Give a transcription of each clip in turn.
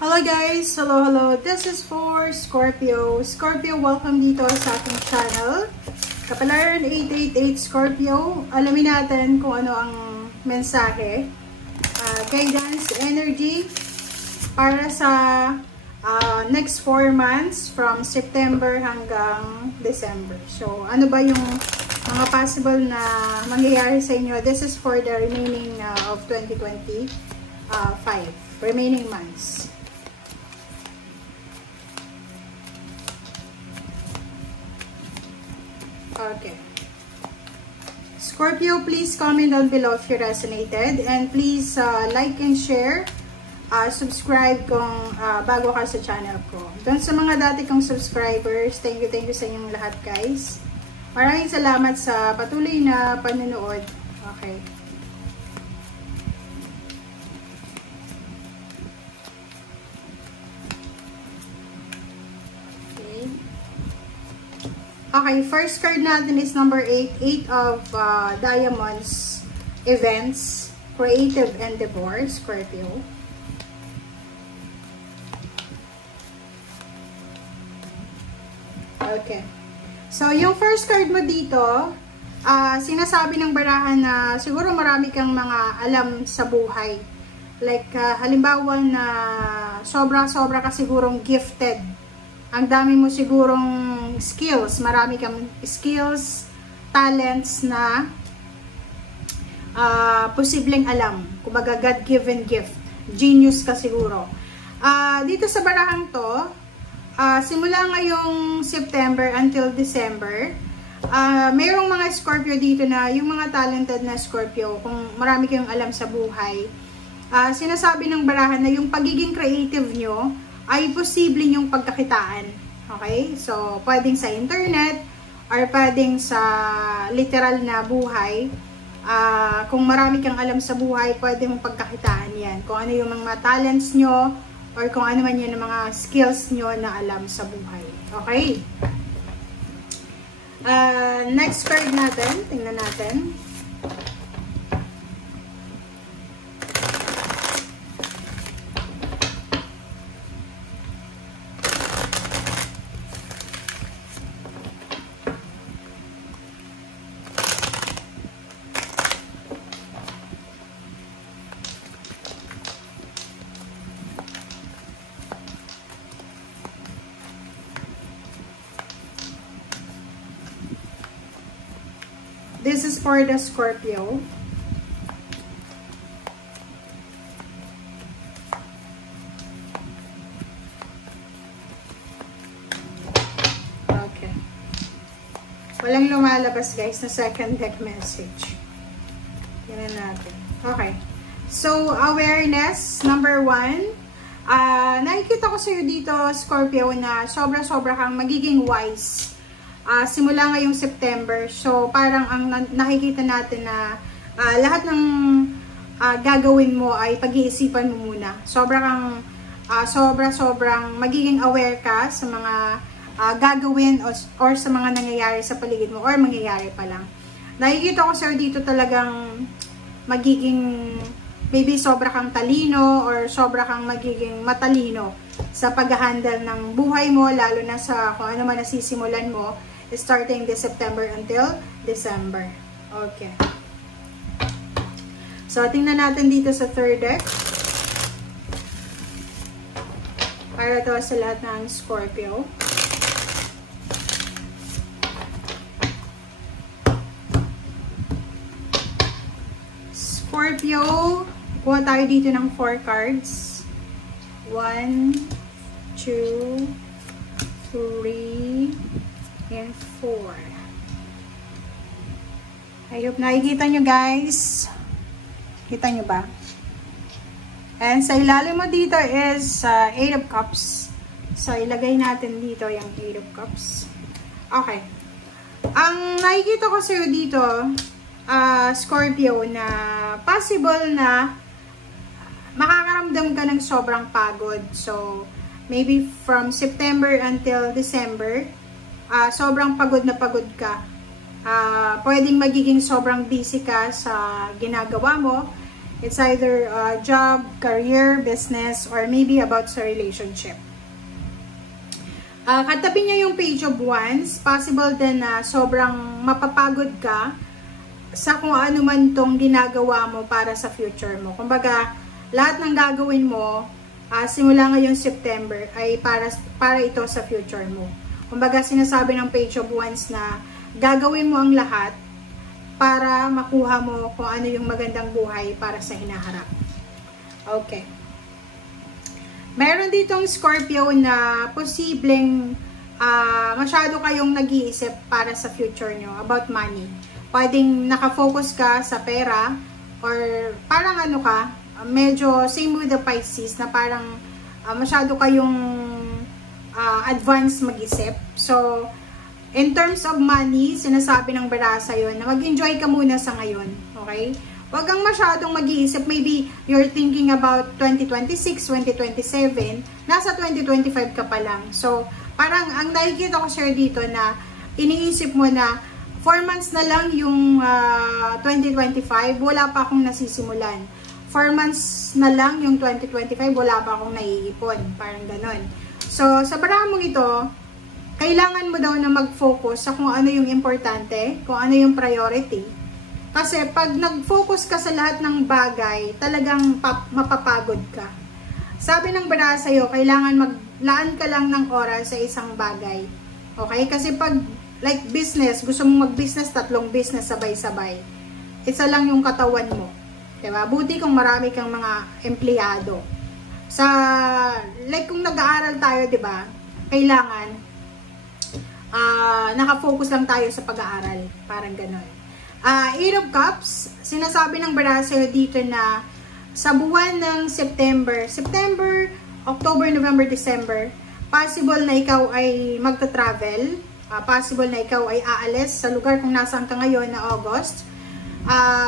Hello guys! Hello! This is for Scorpio. Scorpio, welcome dito sa ating channel. Kapalaran 888 Scorpio. Alamin natin kung ano ang mensahe. Guidance, energy para sa next 4 months from September hanggang December. So, ano ba yung mga possible na mangyayari sa inyo? This is for the remaining of 2025. Remaining months. Okay. Scorpio, please comment down below if you resonated. And please like and share. Subscribe kung bago ka sa channel ko. Doon sa mga dati kong subscribers, thank you sa inyong lahat guys. Maraming salamat sa patuloy na panonood. Okay. Okay, first card natin is number 8. 8 of Diamonds, Events, Creative Endeavor, Scorpio. Okay. So, yung first card mo dito, sinasabi ng barahan na siguro marami kang mga alam sa buhay. Like, halimbawa na sobra-sobra ka sigurong gifted. Ang dami mo sigurong skills, marami kang skills, talents na posibleng alam. Kumbaga, God-given gift. Genius ka siguro. Dito sa barahang to, simula ngayong September until December, mayroong mga Scorpio dito na, yung mga talented na Scorpio, kung marami kayong alam sa buhay, sinasabi ng barahan na yung pagiging creative nyo, ay posible yung pagkakitaan. Okay? So, pwedeng sa internet or pwedeng sa literal na buhay. Kung marami kang alam sa buhay, pwede mong pagkakitaan yan. Kung ano yung mga talents nyo or kung ano man yun ang mga skills nyo na alam sa buhay. Okay? Next card natin. Tingnan natin. This is for the Scorpio. Okay. Walang lumalabas guys na second deck message. Tingnan natin. Okay. So, awareness, number 1. Nakikita ko sa'yo dito, Scorpio, na sobra-sobra kang magiging wise. Simula ngayong September. So, parang ang nakikita natin na lahat ng gagawin mo ay pag-iisipan mo muna. Sobrang magiging aware ka sa mga gagawin or sa mga nangyayari sa paligid mo or mangyayari pa lang. Nakikita ko sir dito talagang magiging maybe sobra kang talino or sobra kang magiging matalino sa pag-handle ng buhay mo, lalo na sa kung ano man nasisimulan mo starting this September until December. Okay. So, tingnan natin dito sa third deck. Para to sa lahat ng Scorpio. Scorpio, kuha tayo dito ng 4 cards. 1, 2, 3, and 4. I hope nakikita nyo guys. Kita nyo ba? And sa ilalim mo dito is 8 of Cups. So, ilagay natin dito yung 8 of Cups. Okay. Ang nakikita ko sa'yo dito, Scorpio, na possible na makakaramdam ka ng sobrang pagod. So, maybe from September until December, sobrang pagod na pagod ka. Pwedeng magiging sobrang busy ka sa ginagawa mo. It's either job, career, business, or maybe about sa relationship. Katabi niya yung Page of Wands. Possible din na sobrang mapapagod ka sa kung ano man tong ginagawa mo para sa future mo. Kumbaga, lahat ng gagawin mo simula ngayong September ay para ito sa future mo. Kumbaga, sinasabi ng Page of Wands na gagawin mo ang lahat para makuha mo kung ano yung magandang buhay para sa hinaharap. Okay. Meron ditong Scorpio na posibleng masyado kayong nag-iisip para sa future nyo about money. Pwedeng nakafocus ka sa pera or parang ano ka, medyo same with the Pisces na parang masyado kayong advanced mag-isip. So, in terms of money, sinasabi ng Barasa yun na mag-enjoy ka muna sa ngayon. Okay? Huwag kang masyadong mag-iisip. Maybe you're thinking about 2026, 2027. Nasa 2025 ka pa lang. So, parang ang nakikita ko share dito na iniisip mo na 4 months na lang yung 2025, wala pa akong nasisimulan. 4 months na lang yung 2025, wala pa akong naiipon. Parang ganon. So, sa parang mong ito, kailangan mo daw na mag-focus sa kung ano yung importante, kung ano yung priority. Kasi pag nag-focus ka sa lahat ng bagay, talagang mapapagod ka. Sabi ng bara sa'yo, kailangan maglaan ka lang ng oras sa isang bagay. Okay? Kasi pag like business, gusto mong mag-business, 3 business sabay-sabay. Isa lang yung katawan mo. Diba? Buti kung marami kang mga empleyado. Like kung nag-aaral tayo, diba? Kailangan, nakafocus lang tayo sa pag-aaral. Parang gano'n. Eight of Cups, sinasabi ng Barasa dito na sa buwan ng September, October, November, December, possible na ikaw ay magta-travel. Possible na ikaw ay aalis sa lugar kung nasaan ka ngayon na August.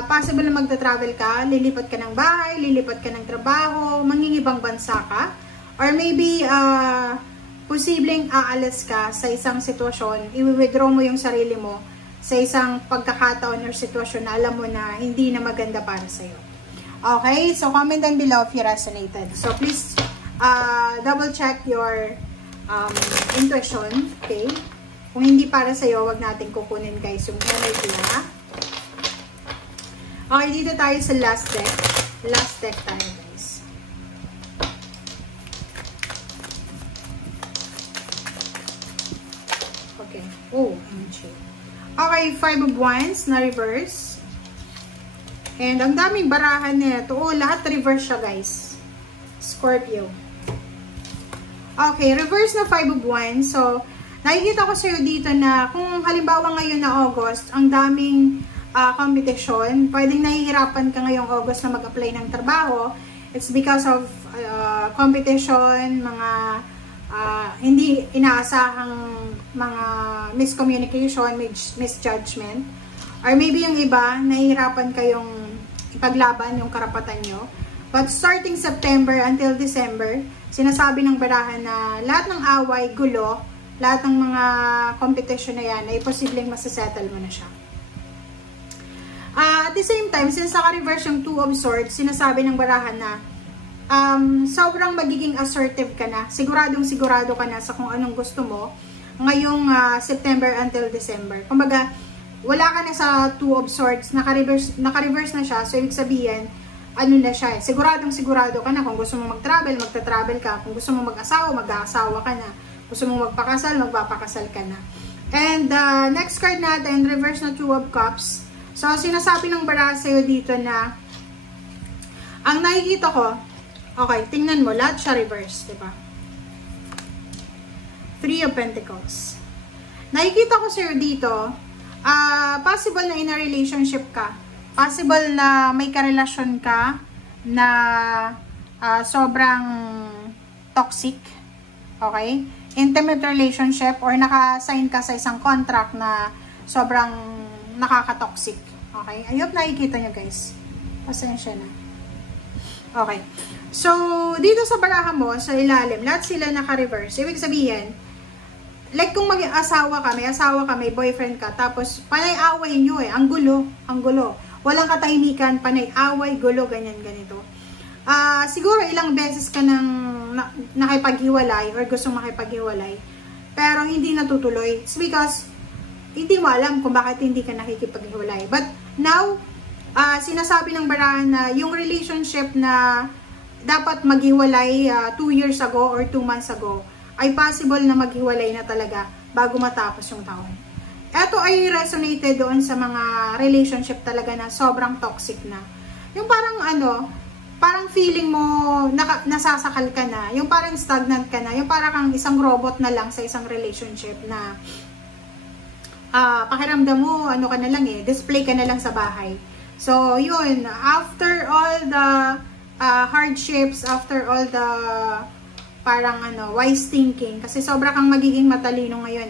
Possible na magta-travel ka, lilipat ka ng bahay, lilipat ka ng trabaho, mangingibang bansa ka. Or maybe, posibleng aalis ka sa isang sitwasyon, i-withdraw mo yung sarili mo sa isang pagkakataon or sitwasyon na alam mo na hindi na maganda para sa'yo. Okay, so comment down below if you resonated. So please, double check your intuition, okay? Kung hindi para sa'yo, wag natin kukunin guys yung energy, ha? Okay, dito tayo sa last deck. Last deck tayo guys. Okay. Oh, okay, 5 of Wands na reverse. And ang daming barahan nito. Oh, lahat reverse siya guys. Scorpio. Okay, reverse na 5 of Wands. So, nakikita ko sa'yo dito na kung halimbawa ngayon na August, ang daming competition, pwedeng nahihirapan ka ngayong August na mag-apply ng trabaho. It's because of competition, mga hindi inaasahang mga miscommunication, misjudgment. Or maybe yung iba, nahihirapan kayong ipaglaban yung karapatan nyo. But starting September until December, sinasabi ng barahan na lahat ng away, gulo, lahat ng mga competition na yan ay posibleng masasettle mo na siya. At the same time, since naka-reverse yung 2 of Swords, sinasabi ng barahan na sobrang magiging assertive ka na. Siguradong-sigurado ka na sa kung anong gusto mo ngayong September until December. Kumbaga, wala ka na sa 2 of Swords, naka-reverse na siya. So, ibig sabihin, ano na siya, siguradong-sigurado ka na. Kung gusto mo mag-travel, magta-travel ka. Kung gusto mo mag-asawa, mag-aasawa ka na. Gusto mo magpakasal, magpapakasal ka na. And next card natin, reverse na 2 of Cups. So, sinasabi ng Barasa sa'yo dito na ang nakikita ko, okay, tingnan mo, lahat siya reverse, diba? 3 of Pentacles. Nakikita ko sa'yo dito, possible na in a relationship ka. Possible na may karelasyon ka na sobrang toxic. Okay? Intimate relationship or naka-sign ka sa isang contract na sobrang nakaka-toxic. Okay? I hope nakikita nyo guys. Pasensya na. Okay. So, dito sa baraha mo, sa ilalim, lahat sila naka-reverse. Ibig sabihin, like kung may asawa ka, may boyfriend ka, tapos panay away nyo eh, ang gulo. walang katahimikan, panay away, gulo, ganyan, ganito. Siguro ilang beses ka nang nakipaghiwalay or gustong makipaghiwalay, pero hindi natutuloy. It's because hindi mo alam kung bakit hindi ka nakikipaghiwalay. But now, sinasabi ng barahan na yung relationship na dapat maghiwalay 2 years ago or 2 months ago, ay possible na maghiwalay na talaga bago matapos yung taon. Ito ay resonated doon sa mga relationship talaga na sobrang toxic na. Yung parang parang feeling mo nasasakal ka na, yung parang stagnant ka na, yung parang kang isang robot na lang sa isang relationship na pakiramdam mo, ka na lang display ka na lang sa bahay. So, yun, after all the hardships, after all the parang wise thinking, kasi sobra kang magiging matalino ngayon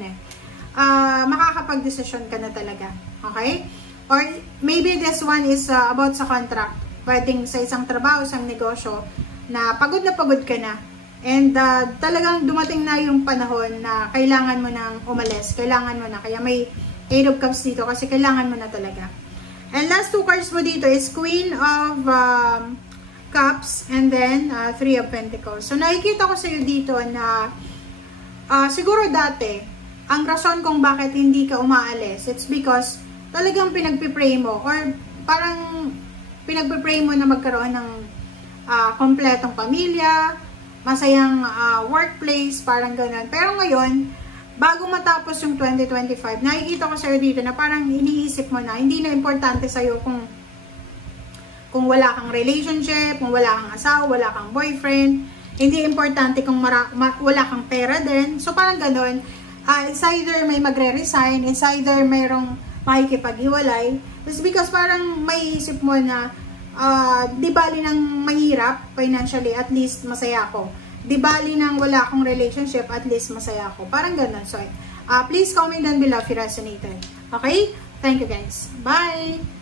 makakapag-desisyon ka na talaga. Okay? Or maybe this one is about sa contract. Pwedeng sa isang trabaho, isang negosyo, na pagod ka na. And talagang dumating na yung panahon na kailangan mo nang umalis. Kailangan mo na. Kaya may 8 of Cups dito kasi kailangan mo na talaga. And last 2 cards mo dito is Queen of Cups and then 3 of Pentacles. So nakikita ko sa iyo dito na siguro dati, ang rason kung bakit hindi ka umaalis, it's because talagang pinagpipray mo or parang pinagpipray mo na magkaroon ng kompletong pamilya, masayang workplace, parang ganun. Pero ngayon, bago matapos yung 2025, nakikita ko sa'yo dito na parang iniisip mo na, hindi na importante sa'yo kung wala kang relationship, kung wala kang asawa, wala kang boyfriend, hindi importante kung wala kang pera din. So parang ganun. It's either may magre-resign, it's either mayroong makikipaghiwalay. It's because parang may isip mo na, di bali nang mahirap financially, at least masaya ako. Di bali nang wala akong relationship, at least masaya ako. Parang ganun. So, please comment down below if you resonated. Okay? Thank you guys. Bye!